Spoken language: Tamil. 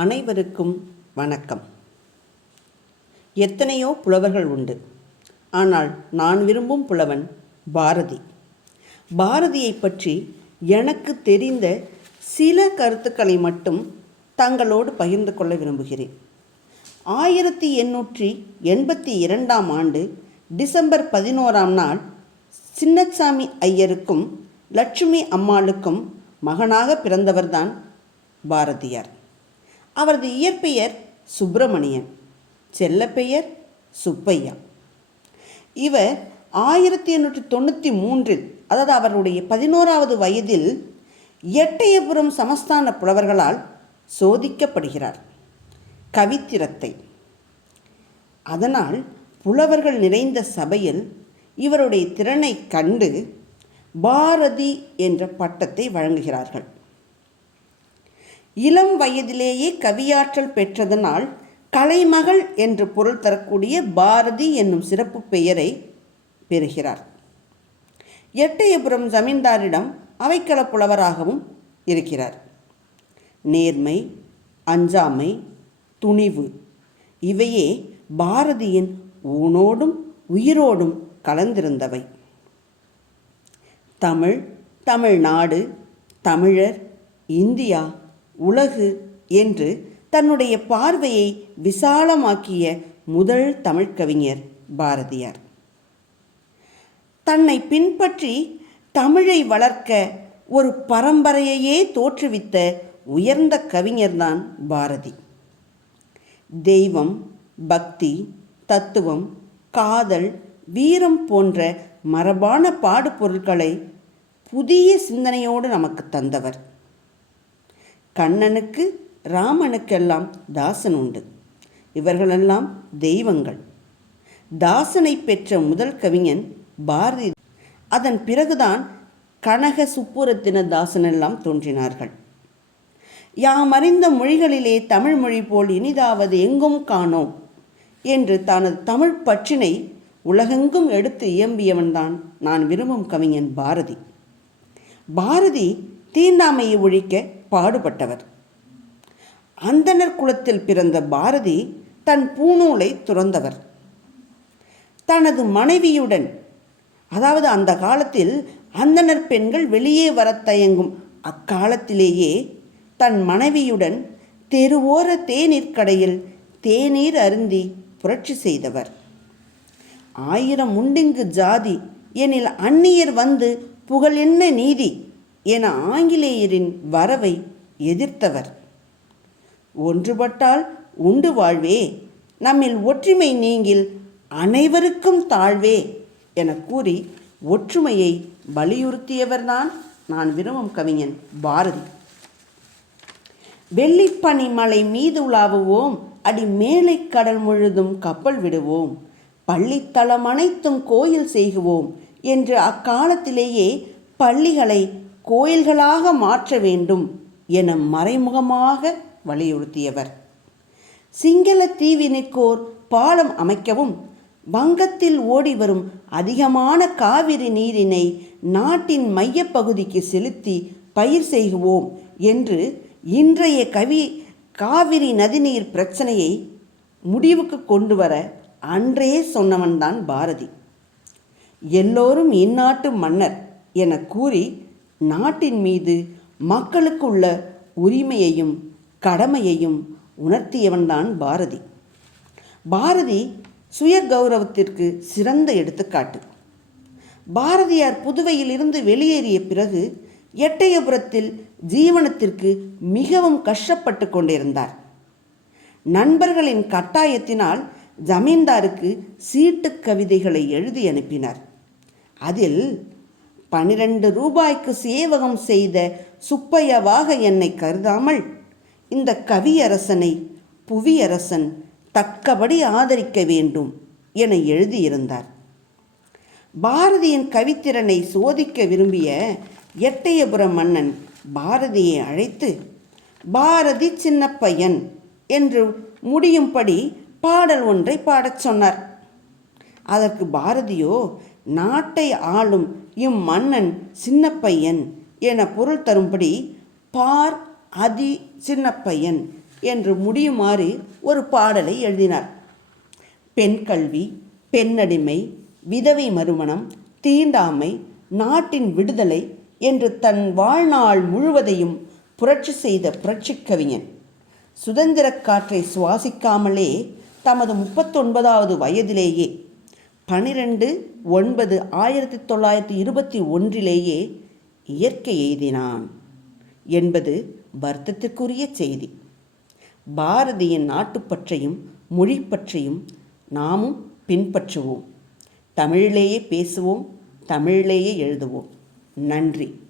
அனைவருக்கும் வணக்கம். எத்தனையோ புலவர்கள் உண்டு. ஆனால் நான் விரும்பும் புலவன் பாரதி. பாரதியை பற்றி எனக்கு தெரிந்த சில கருத்துக்களை மட்டும் தங்களோடு பகிர்ந்து கொள்ள விரும்புகிறேன். ஆயிரத்தி எண்ணூற்றி எண்பத்தி இரண்டாம் ஆண்டு டிசம்பர் பதினோராம் நாள் சின்னசாமி ஐயருக்கும் லட்சுமி அம்மாளுக்கும் மகனாக பிறந்தவர்தான் பாரதியார். அவரது இயற்பெயர் சுப்பிரமணியன் செல்லப்பெயர் சுப்பையா. இவர் ஆயிரத்தி எண்ணூற்றி தொண்ணூற்றி மூன்றில் அதாவது அவருடைய பதினோராவது வயதில் எட்டயபுரம் சமஸ்தான புலவர்களால் சோதிக்கப்படுகிறார். கவித்திரத்தை. அதனால் புலவர்கள் நிறைந்த சபையில் இவருடைய திறனை கண்டு பாரதி என்ற பட்டத்தை வழங்குகிறார்கள். இளம் வயதிலேயே கவியாற்றல் பெற்றதனால் கலைமகள் என்று பொருள் தரக்கூடிய பாரதி என்னும் சிறப்பு பெயரை பெறுகிறார். எட்டயபுரம் ஜமீன்தாரிடம் அவைக்கள புலவராகவும் இருக்கிறார். நேர்மை அஞ்சாமை துணிவு இவையே பாரதியின் ஊனோடும் உயிரோடும் கலந்திருந்தவை. தமிழ் தமிழ்நாடு தமிழர் இந்தியா உலகு என்று தன்னுடைய பார்வையை விசாலமாக்கிய முதல் தமிழ்கவிஞர் பாரதியார். தன்னை பின்பற்றி தமிழை வளர்க்க ஒரு பரம்பரையையே தோற்றுவித்த உயர்ந்த கவிஞர்தான் பாரதி. தெய்வம் பக்தி தத்துவம் காதல் வீரம் போன்ற மரபான பாடுபொருட்களை புதிய சிந்தனையோடு நமக்கு தந்தவர். கண்ணனுக்கு ராமனுக்கெல்லாம் தாசன் உண்டு இவர்களெல்லாம் தெய்வங்கள். தாசனை பெற்ற முதல் கவிஞன் பாரதி. அதன் பிறகுதான் கனக சுப்புரத்தின தாசனெல்லாம் தோன்றினார்கள். யாம் அறிந்த மொழிகளிலே தமிழ் மொழி போல் இனிதாவது எங்கும் காணோம் என்று தனது தமிழ் பற்றினை உலகெங்கும் எடுத்து இயம்பியவன்தான் நான் விரும்பும் கவிஞன் பாரதி. பாரதி தீண்டாமையை ஒழிக்க பாடுபட்டவர். அந்தணர் குலத்தில் பிறந்த பாரதி தன் பூநூலை துறந்தவர். தனது மனைவியுடன் அதாவது அந்த காலத்தில் அந்தணர் பெண்கள் வெளியே வரத் தயங்கும் அக்காலத்திலேயே தன் மனைவியுடன் தெருவோர தேநீர் கடையில் தேநீர் அருந்தி புரட்சி செய்தவர். ஆயிரம் உண்டிங்கு ஜாதி எனில் அந்நியர் வந்து புகழ் என்ன நீதி? என ஆங்கிலேயரின் வரவை எதிர்த்தவர். ஒன்றுபட்டால் உண்டு வாழ்வே. நம்மில் ஒற்றுமை நீங்கில் அனைவருக்கும் தாழ்வே என கூறி ஒற்றுமையை வலியுறுத்தியவர்தான் நான் விரும்பும் கவிஞன் பாரதி. வெள்ளிப்பனி மலை மீது உலாவுவோம். அடி மேலை கடல் முழுதும் கப்பல் விடுவோம். பள்ளித்தளம் அனைத்தும் கோயில் செய்குவோம். என்று அக்காலத்திலேயே பள்ளிகளை கோயில்களாக மாற்ற வேண்டும் என மறைமுகமாக வலியுறுத்தியவர். சிங்கள தீவினைக்கோர் பாலம் அமைக்கவும் வங்கத்தில் ஓடி வரும் அதிகமான காவிரி நீரினை நாட்டின் மையப்பகுதிக்கு செலுத்தி பயிர் செய்குவோம் என்று இன்றைய கவி காவிரி நதிநீர் பிரச்சனையை முடிவுக்கு கொண்டு வர அன்றே சொன்னவன்தான் பாரதி. எல்லோரும் இந்நாட்டு மன்னர் என கூறி நாட்டின் மீது மக்களுக்குள்ள உரிமையையும் கடமையையும் உணர்த்தியவன்தான் பாரதி. பாரதி சுய கௌரவத்திற்கு சிறந்த எடுத்துக்காட்டு. பாரதியார் புதுவையிலிருந்து வெளியேறிய பிறகு எட்டயபுரத்தில் ஜீவனத்திற்கு மிகவும் கஷ்டப்பட்டு கொண்டிருந்தார். நண்பர்களின் கட்டாயத்தினால் ஜமீன்தாருக்கு சீட்டு கவிதைகளை எழுதி அனுப்பினார். அதில் பனிரெண்டு ரூபாய்க்கு சேவகம் செய்த சுப்பையவாக என்னை கருதாமல் இந்த கவியரசனை புவியரசன் தக்கபடி ஆதரிக்க வேண்டும் என எழுதியிருந்தார். பாரதியின் கவித்திறனை சோதிக்க விரும்பிய எட்டயபுர மன்னன் பாரதியை அழைத்து பாரதி சின்னப்பையன் என்று முடியும்படி பாடல் ஒன்றை பாடச் சொன்னார். அதற்கு பாரதியோ நாட்டை ஆளும் இம்மன்னன் சின்னப்பையன் என பொருள் தரும்படி பார் அதி சின்னப்பையன் என்று முடியுமாறு ஒரு பாடலை எழுதினார். பெண் கல்வி பெண்ணடிமை விதவை மறுமணம் தீண்டாமை நாட்டின் விடுதலை என்று தன் வாழ்நாள் முழுவதையும் புரட்சி செய்த புரட்சிக் கவிஞன். சுதந்திரக் காற்றை சுவாசிக்காமலே தமது முப்பத்தொன்பதாவது வயதிலேயே பனிரெண்டு ஒன்பது ஆயிரத்தி தொள்ளாயிரத்தி இருபத்தி ஒன்றிலேயே இயற்கை எய்தினான் என்பது வருத்தத்திற்குரிய செய்தி. பாரதியின் நாட்டுப்பற்றையும் பற்றியும் நாமும் பின்பற்றுவோம். தமிழிலேயே பேசுவோம் தமிழிலேயே எழுதுவோம். நன்றி.